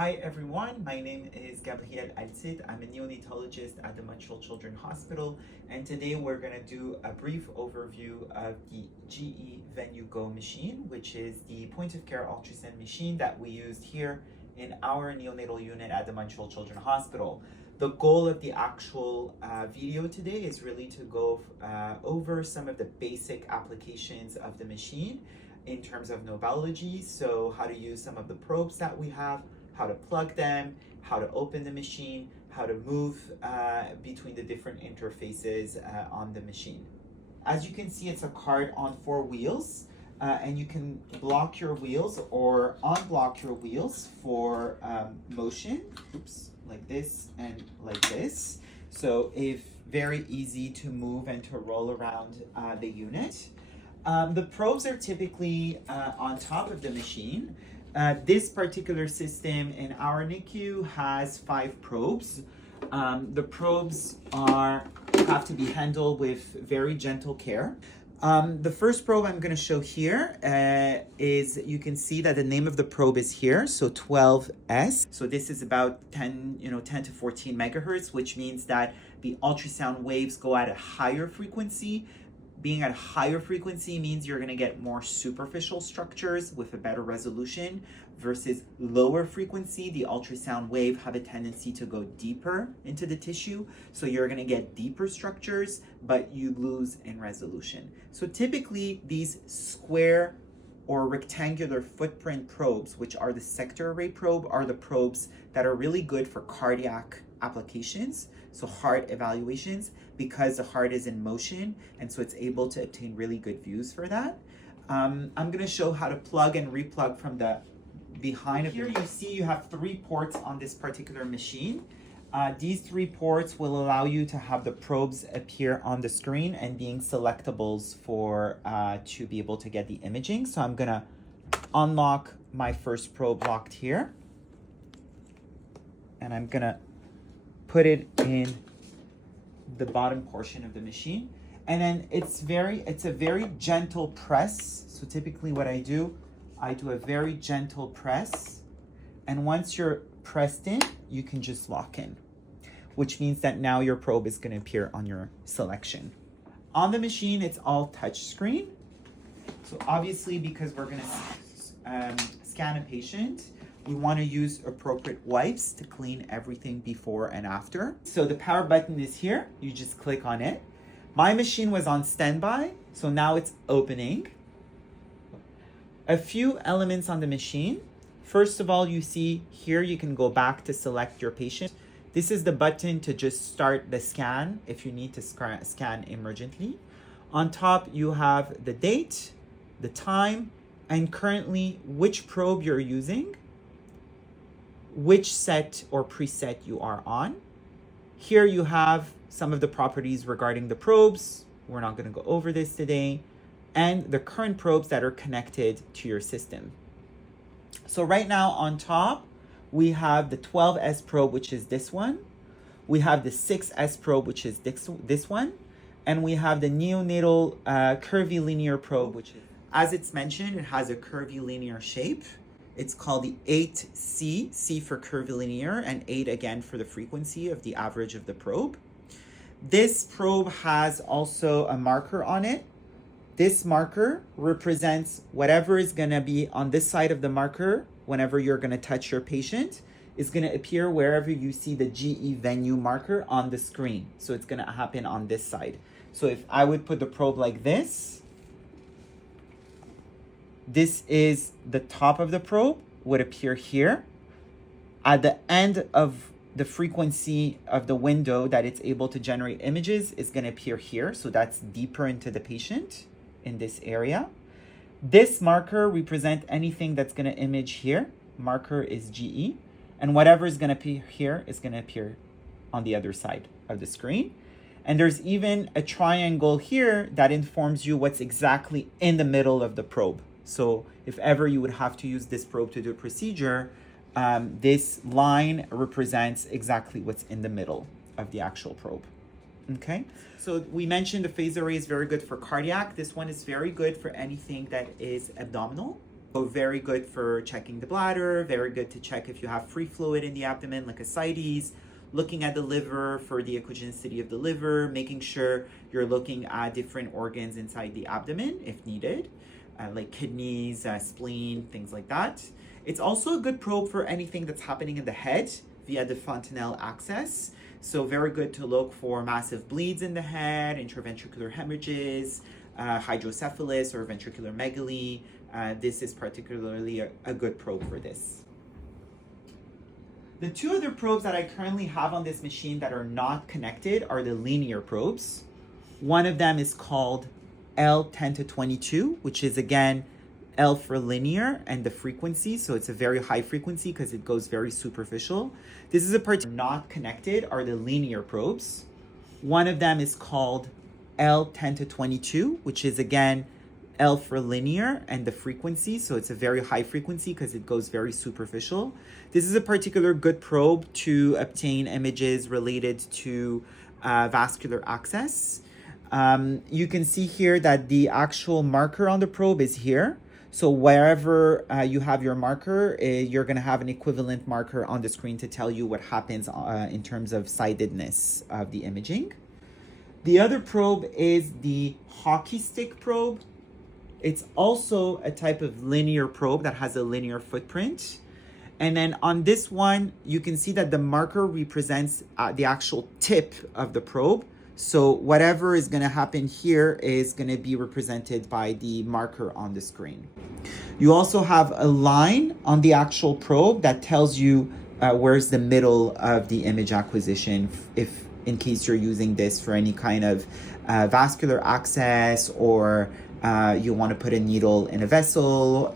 Hi everyone, my name is Gabriel Altit. I'm a neonatologist at the Montreal Children's Hospital, and today we're going to do a brief overview of the GE Venu Go machine, which is the point-of-care ultrasound machine that we used here in our neonatal unit at the Montreal Children's Hospital. The goal of the actual video today is really to go over some of the basic applications of the machine in terms of knobology, so how to use some of the probes that we have, how to plug them, how to open the machine, how to move between the different interfaces on the machine. As you can see, it's a cart on 4 wheels, and you can block your wheels or unblock your wheels for motion. Oops, like this and like this. So if very easy to move and to roll around the unit. The probes are typically on top of the machine. This particular system in our NICU has 5 probes. The probes have to be handled with very gentle care. The first probe I'm going to show here is, you can see that the name of the probe is here, so 12S. So this is about 10 to 14 megahertz, which means that the ultrasound waves go at a higher frequency. Being at a higher frequency means you're going to get more superficial structures with a better resolution, versus lower frequency, the ultrasound wave have a tendency to go deeper into the tissue. So you're going to get deeper structures, but you lose in resolution. So typically these square or rectangular footprint probes, which are the sector array probe, are the probes that are really good for cardiac applications, so heart evaluations, because the heart is in motion, and so it's able to obtain really good views for that. I'm going to show how to plug and replug from the behind of here. You see you have 3 ports on this particular machine. These 3 ports will allow you to have the probes appear on the screen and being selectables for to be able to get the imaging. So I'm gonna unlock my first probe locked here, and I'm gonna put it in the bottom portion of the machine. And then it's a very gentle press. So typically what I do a very gentle press, and once you're pressed in, you can just lock in, which means that now your probe is going to appear on your selection. On the machine, it's all touch screen. So obviously, because we're going to scan a patient, we want to use appropriate wipes to clean everything before and after. So the power button is here. You just click on it. My machine was on standby, so now it's opening. A few elements on the machine. First of all, you see here you can go back to select your patient. This is the button to just start the scan if you need to scan emergently. On top, you have the date, the time, and currently which probe you're using, which set or preset you are on. Here you have some of the properties regarding the probes. We're not going to go over this today. And the current probes that are connected to your system. So right now on top, we have the 12S probe, which is this one. We have the 6S probe, which is this one. And we have the neonatal curvilinear probe, which is, as it's mentioned, it has a curvilinear shape. It's called the 8C, C for curvilinear, and 8 again for the frequency of the average of the probe. This probe has also a marker on it. This marker represents whatever is going to be on this side of the marker. Whenever you're going to touch your patient, is going to appear wherever you see the GE Venu marker on the screen. So it's going to happen on this side. So if I would put the probe like this, this is the top of the probe, would appear here. At the end of the frequency of the window that it's able to generate images is going to appear here. So that's deeper into the patient in this area. This marker represents anything that's going to image here. Marker is GE, and whatever is going to appear here is going to appear on the other side of the screen. And there's even a triangle here that informs you what's exactly in the middle of the probe. So if ever you would have to use this probe to do a procedure, this line represents exactly what's in the middle of the actual probe. Okay, so we mentioned the phase array is very good for cardiac. This one is very good for anything that is abdominal. So very good for checking the bladder, very good to check if you have free fluid in the abdomen, like ascites, looking at the liver for the echogenicity of the liver, making sure you're looking at different organs inside the abdomen if needed, like kidneys, spleen, things like that. It's also a good probe for anything that's happening in the head via the fontanelle access. So very good to look for massive bleeds in the head, intraventricular hemorrhages, hydrocephalus or ventricular megaly. This is particularly a good probe for this. The two other probes that I currently have on this machine that are not connected are the linear probes. One of them is called L10-22, which is again L for linear and the frequency. So it's a very high frequency because it goes very superficial. This is a part not connected are the linear probes. One of them is called L10-22, which is again L for linear and the frequency. So it's a very high frequency because it goes very superficial. This is a particular good probe to obtain images related to vascular access. You can see here that the actual marker on the probe is here. So wherever you have your marker, you're going to have an equivalent marker on the screen to tell you what happens in terms of sightedness of the imaging. The other probe is the hockey stick probe. It's also a type of linear probe that has a linear footprint. And then on this one, you can see that the marker represents the actual tip of the probe. So whatever is going to happen here is going to be represented by the marker on the screen. You also have a line on the actual probe that tells you where's the middle of the image acquisition, if in case you're using this for any kind of vascular access, or you want to put a needle in a vessel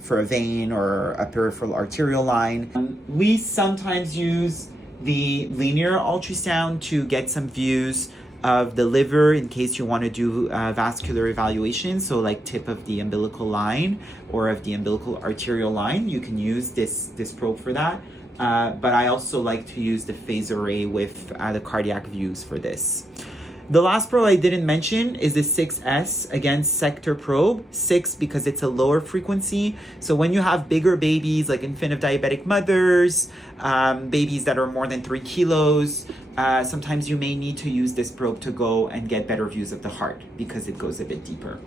for a vein or a peripheral arterial line. We sometimes use the linear ultrasound to get some views of the liver in case you want to do vascular evaluation. So like tip of the umbilical line or of the umbilical arterial line, you can use this probe for that. But I also like to use the phase array with the cardiac views for this. The last probe I didn't mention is the 6S, again, sector probe. 6 because it's a lower frequency. So when you have bigger babies, like infant of diabetic mothers, babies that are more than 3 kilos, sometimes you may need to use this probe to go and get better views of the heart because it goes a bit deeper.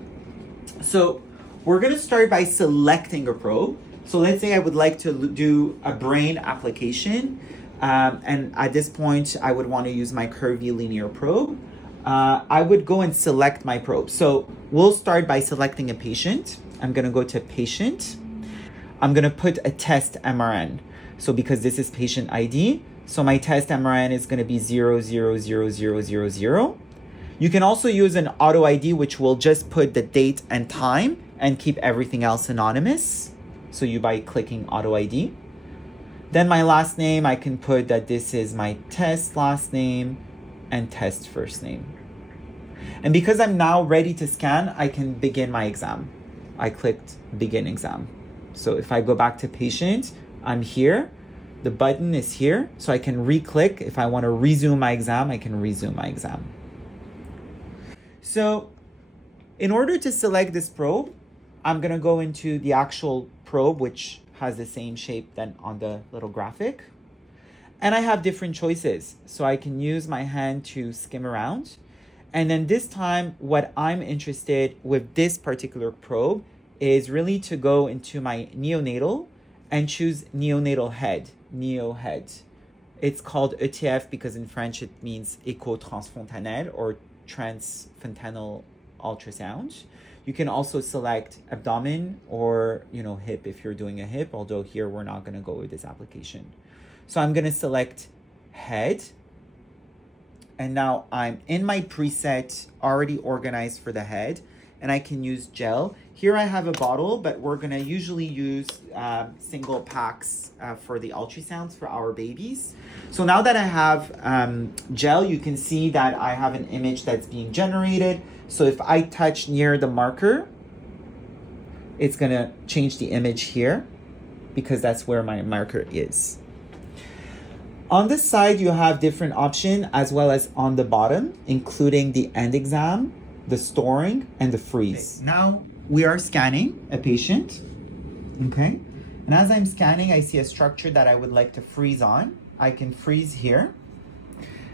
So we're going to start by selecting a probe. So let's say I would like to do a brain application. And at this point, I would want to use my curvy linear probe. I would go and select my probe. So we'll start by selecting a patient. I'm going to go to patient. I'm going to put a test MRN. So because this is patient ID, so my test MRN is going to be 000000. You can also use an auto ID, which will just put the date and time and keep everything else anonymous. So you by clicking auto ID. Then my last name, I can put that this is my test last name and test first name. And because I'm now ready to scan, I can begin my exam. I clicked begin exam. So if I go back to patient, I'm here. The button is here. So I can re-click. If I want to resume my exam, I can resume my exam. So in order to select this probe, I'm going to go into the actual probe, which has the same shape than on the little graphic. And I have different choices. So I can use my hand to skim around. And then this time, what I'm interested with this particular probe is really to go into my neonatal and choose neonatal head, neo head. It's called ETF because in French it means écho transfontanelle or transfontanal ultrasound. You can also select abdomen or, hip if you're doing a hip, although here we're not going to go with this application. So I'm going to select head. And now I'm in my preset already organized for the head. And I can use gel. Here I have a bottle, but we're going to usually use single packs for the ultrasounds for our babies. So now that I have gel, you can see that I have an image that's being generated. So if I touch near the marker, it's going to change the image here because that's where my marker is. On the side, you have different options as well as on the bottom, including the end exam, the storing, and the freeze. Okay. Now we are scanning a patient. Okay? And as I'm scanning, I see a structure that I would like to freeze on. I can freeze here.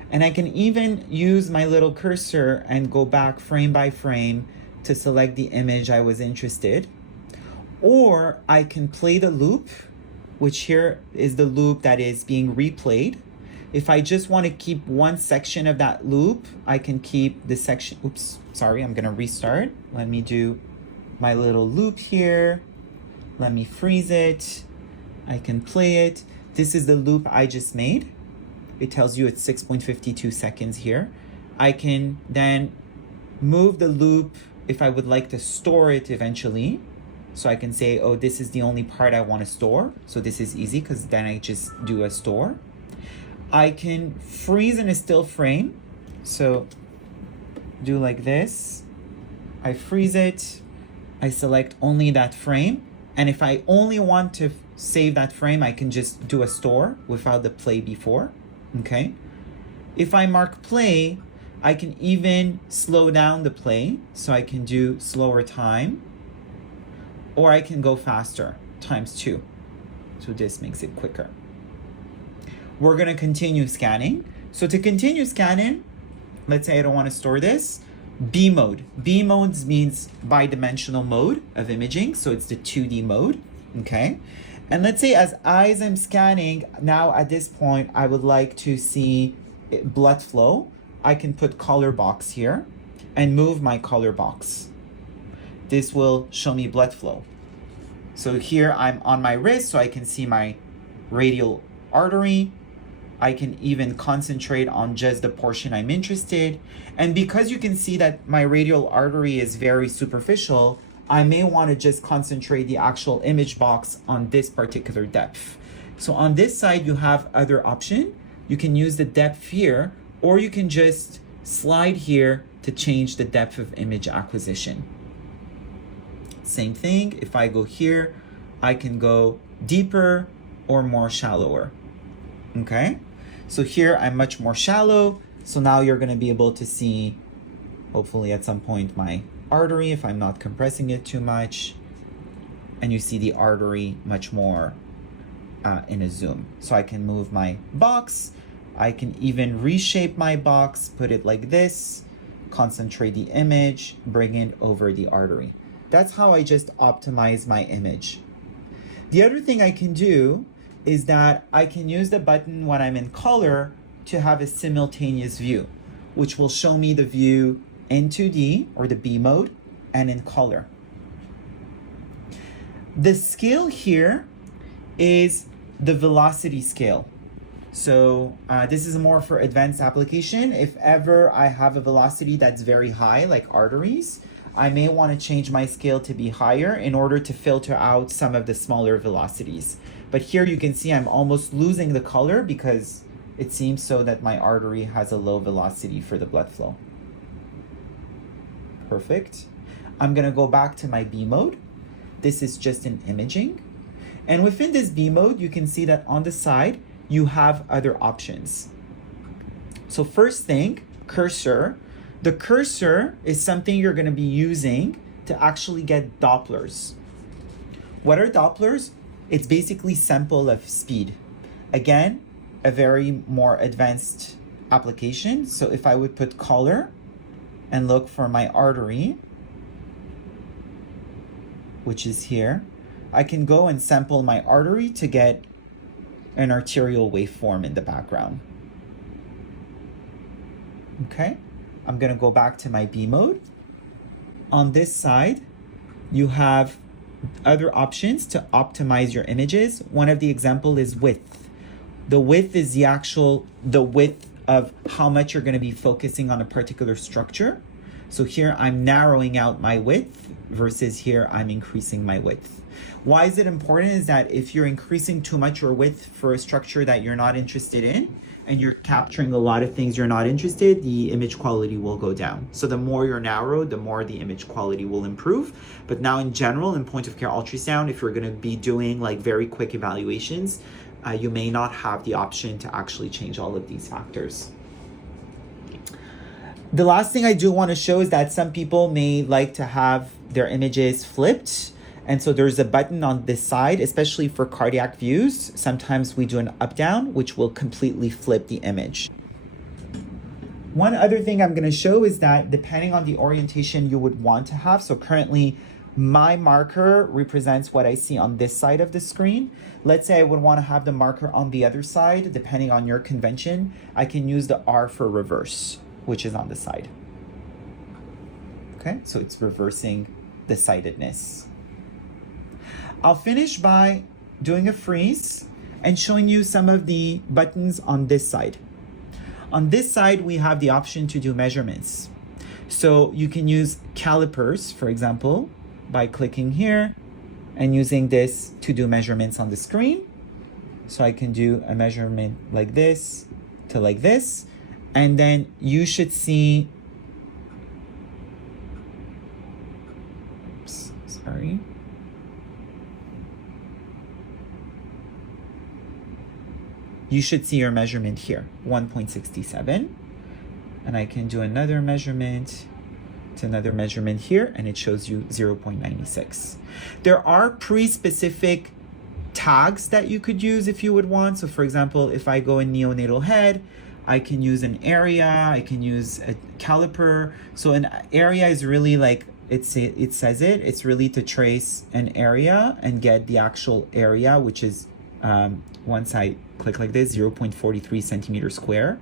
And I can even use my little cursor and go back frame by frame to select the image I was interested. Or I can play the loop, which here is the loop that is being replayed. If I just want to keep one section of that loop, I can keep the section. Oops, sorry, I'm gonna restart. Let me do my little loop here. Let me freeze it. I can play it. This is the loop I just made. It tells you it's 6.52 seconds here. I can then move the loop if I would like to store it eventually. So I can say, oh, this is the only part I want to store. So this is easy because then I just do a store. I can freeze in a still frame. So do like this. I freeze it. I select only that frame. And if I only want to save that frame, I can just do a store without the play before. Okay. If I mark play, I can even slow down the play. So I can do slower time, or I can go faster, ×2. So this makes it quicker. We're gonna continue scanning. So to continue scanning, let's say I don't wanna store this, B mode. B modes means bidimensional mode of imaging. So it's the 2D mode, okay? And let's say as I'm scanning, now at this point, I would like to see blood flow. I can put color box here and move my color box. This will show me blood flow. So here I'm on my wrist, so I can see my radial artery. I can even concentrate on just the portion I'm interested. And because you can see that my radial artery is very superficial, I may want to just concentrate the actual image box on this particular depth. So on this side, you have other option. You can use the depth here, or you can just slide here to change the depth of image acquisition. Same thing, if I go here, I can go deeper or more shallower, okay? So here I'm much more shallow. So now you're gonna be able to see, hopefully at some point, my artery if I'm not compressing it too much. And you see the artery much more in a zoom. So I can move my box. I can even reshape my box, put it like this, concentrate the image, bring it over the artery. That's how I just optimize my image. The other thing I can do is that I can use the button when I'm in color to have a simultaneous view, which will show me the view in 2D or the B mode and in color. The scale here is the velocity scale. So this is more for advanced application. If ever I have a velocity that's very high, like arteries, I may want to change my scale to be higher in order to filter out some of the smaller velocities. But here you can see I'm almost losing the color because it seems so that my artery has a low velocity for the blood flow. Perfect. I'm gonna go back to my B mode. This is just an imaging. And within this B mode, you can see that on the side, you have other options. So first thing, cursor. The cursor is something you're gonna be using to actually get Dopplers. What are Dopplers? It's basically sample of speed. Again, a very more advanced application. So if I would put color and look for my artery, which is here, I can go and sample my artery to get an arterial waveform in the background. Okay, I'm gonna go back to my B mode. On this side, you have other options to optimize your images. One of the example is width. The width is the width of how much you're gonna be focusing on a particular structure. So here I'm narrowing out my width versus here I'm increasing my width. Why is it important is that if you're increasing too much your width for a structure that you're not interested in, and you're capturing a lot of things you're not interested, the image quality will go down. So the more you're narrowed, the more the image quality will improve. But now in general, in point-of-care ultrasound, if you're gonna be doing like very quick evaluations, you may not have the option to actually change all of these factors. The last thing I do wanna show is that some people may like to have their images flipped. And so there's a button on this side, especially for cardiac views. Sometimes we do an up-down, which will completely flip the image. One other thing I'm going to show is that depending on the orientation you would want to have, so currently my marker represents what I see on this side of the screen. Let's say I would want to have the marker on the other side. Depending on your convention, I can use the R for reverse, which is on the side. Okay, so it's reversing the sightedness. I'll finish by doing a freeze and showing you some of the buttons on this side. On this side, we have the option to do measurements. So you can use calipers, for example, by clicking here and using this to do measurements on the screen. So I can do a measurement like this to like this. And then you should see, oops, sorry. You should see your measurement here, 1.67. And I can do another measurement to another measurement here, and it shows you 0.96. There are pre-specific tags that you could use if you would want. So for example, if I go in neonatal head, I can use an area, I can use a caliper. So an area is really like, it says it's really to trace an area and get the actual area, which is, once I click like this, 0.43 centimeters square.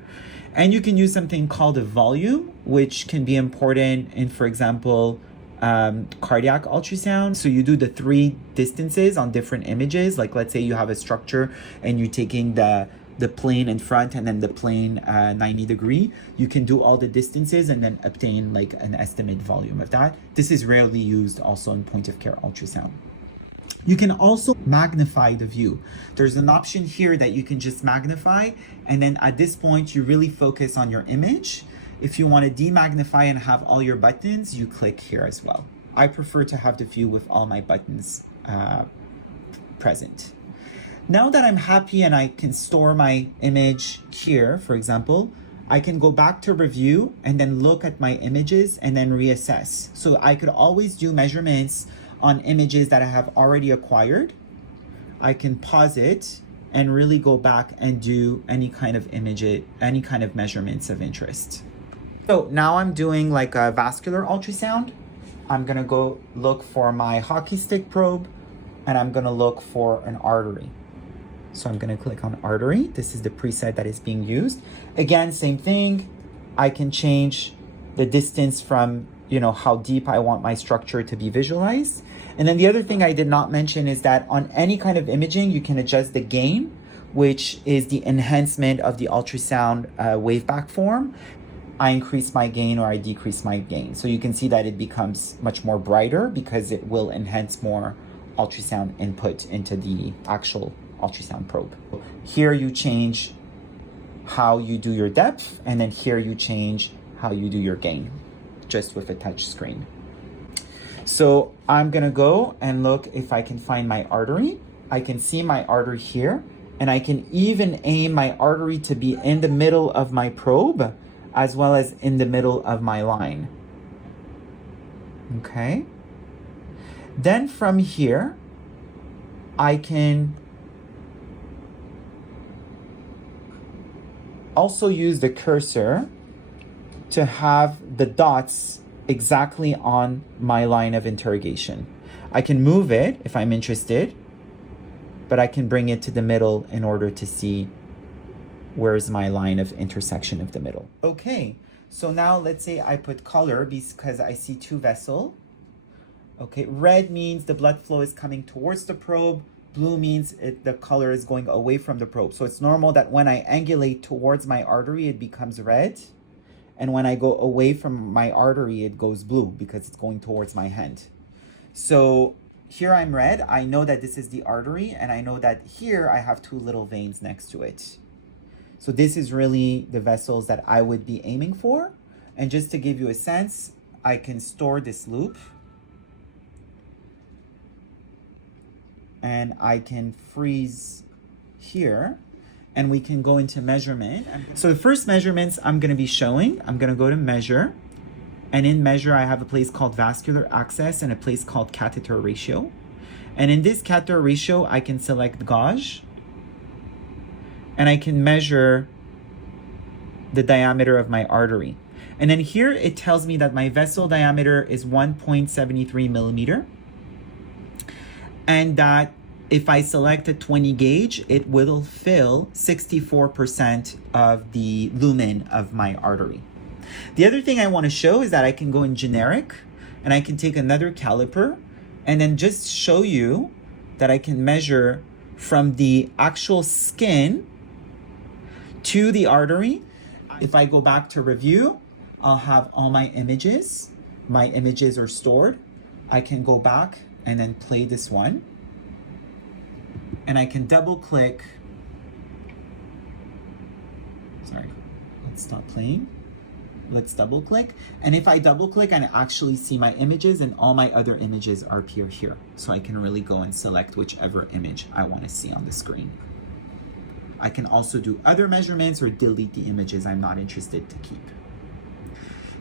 And you can use something called a volume, which can be important in, for example, cardiac ultrasound. So you do the 3 distances on different images. Like let's say you have a structure and you're taking the plane in front and then the plane 90 degree. You can do all the distances and then obtain like an estimate volume of that. This is rarely used also in point-of-care ultrasound. You can also magnify the view. There's an option here that you can just magnify, and then at this point you really focus on your image. If you want to demagnify and have all your buttons, you click here as well. I prefer to have the view with all my buttons present. Now that I'm happy and I can store my image here, for example, I can go back to review and then look at my images and then reassess. So I could always do measurements on images that I have already acquired. I can pause it and really go back and do any kind of any kind of measurements of interest. So now I'm doing like a vascular ultrasound. I'm gonna go look for my hockey stick probe and I'm gonna look for an artery. So I'm gonna click on artery. This is the preset that is being used. Again, same thing. I can change the distance from, you know, how deep I want my structure to be visualized. And then the other thing I did not mention is that on any kind of imaging, you can adjust the gain, which is the enhancement of the ultrasound waveback form. I increase my gain or I decrease my gain. So you can see that it becomes much more brighter because it will enhance more ultrasound input into the actual ultrasound probe. Here you change how you do your depth, and then here you change how you do your gain, just with a touch screen. So I'm gonna go and look if I can find my artery. I can see my artery here, and I can even aim my artery to be in the middle of my probe, as well as in the middle of my line. Okay. Then from here, I can also use the cursor to have the dots exactly on my line of interrogation. I can move it if I'm interested, but I can bring it to the middle in order to see where's my line of intersection of the middle. Okay, so now let's say I put color because I see 2 vessels. Okay, red means the blood flow is coming towards the probe. Blue means the color is going away from the probe. So it's normal that when I angulate towards my artery, it becomes red. And when I go away from my artery, it goes blue because it's going towards my hand. So here I'm red. I know that this is the artery, and I know that here I have 2 little veins next to it. So this is really the vessels that I would be aiming for. And just to give you a sense, I can store this loop. And I can freeze here. And we can go into measurement. So the first measurements I'm gonna be showing, I'm gonna go to measure. And in measure, I have a place called vascular access and a place called catheter ratio. And in this catheter ratio, I can select gauge, and I can measure the diameter of my artery. And then here it tells me that my vessel diameter is 1.73 millimeter, and that if I select a 20 gauge, it will fill 64% of the lumen of my artery. The other thing I want to show is that I can go in generic, and I can take another caliper and then just show you that I can measure from the actual skin to the artery. If I go back to review, I'll have all my images. My images are stored. I can go back and then play this one. And I can double click. Sorry, let's stop playing. Let's double click. And if I double click, I actually see my images, and all my other images are appear here. So I can really go and select whichever image I want to see on the screen. I can also do other measurements or delete the images I'm not interested to keep.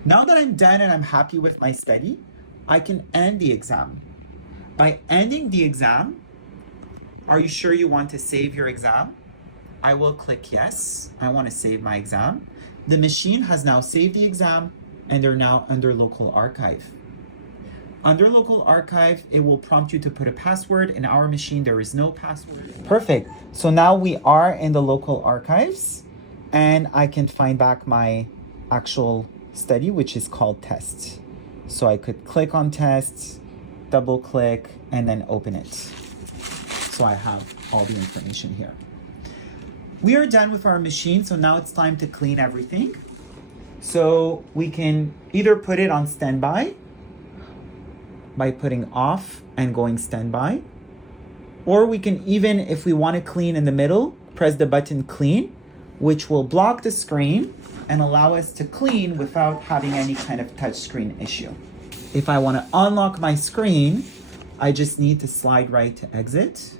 Now that I'm done and I'm happy with my study, I can end the exam. By ending the exam, are you sure you want to save your exam? I will click yes. I want to save my exam. The machine has now saved the exam, and they're now under local archive. Under local archive, it will prompt you to put a password. In our machine, there is no password. Perfect. So now we are in the local archives, and I can find back my actual study, which is called tests. So I could click on tests, double click, and then open it. So I have all the information here. We are done with our machine, so now it's time to clean everything. So we can either put it on standby by putting off and going standby, or we can even, if we want to clean in the middle, press the button clean, which will block the screen and allow us to clean without having any kind of touch screen issue. If I want to unlock my screen, I just need to slide right to exit,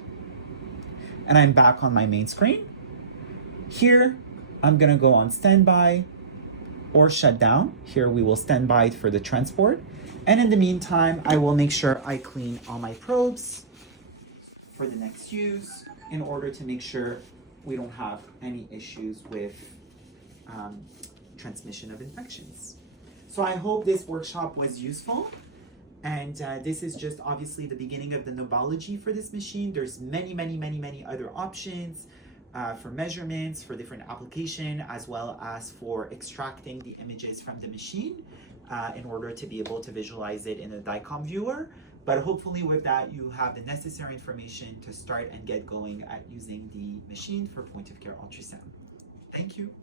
and I'm back on my main screen. Here, I'm gonna go on standby or shut down. Here we will stand by for the transport. And in the meantime, I will make sure I clean all my probes for the next use in order to make sure we don't have any issues with transmission of infections. So I hope this workshop was useful. And this is just obviously the beginning of the knobology for this machine. There's many other options for measurements, for different application, as well as for extracting the images from the machine in order to be able to visualize it in a DICOM viewer. But hopefully with that, you have the necessary information to start and get going at using the machine for point-of-care ultrasound. Thank you.